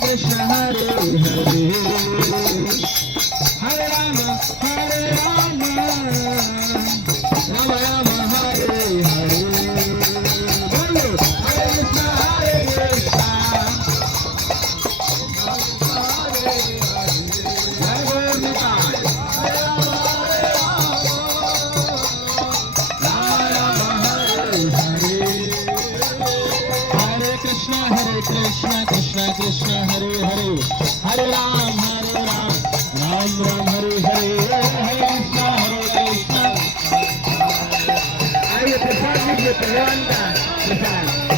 Krishna Hare Hare Hare Rama Hare Rama Rama Rama Hare Hare Bolo Hare Krishna Hare Krishna Hare Hare Jai Gaur Nitai Hare Rama Hare Rama Hare Krishna Krishna Krishna Hare Hare Hare Ram Ram Ram Hare Hare Hare Krishna I will present you with Rwanda.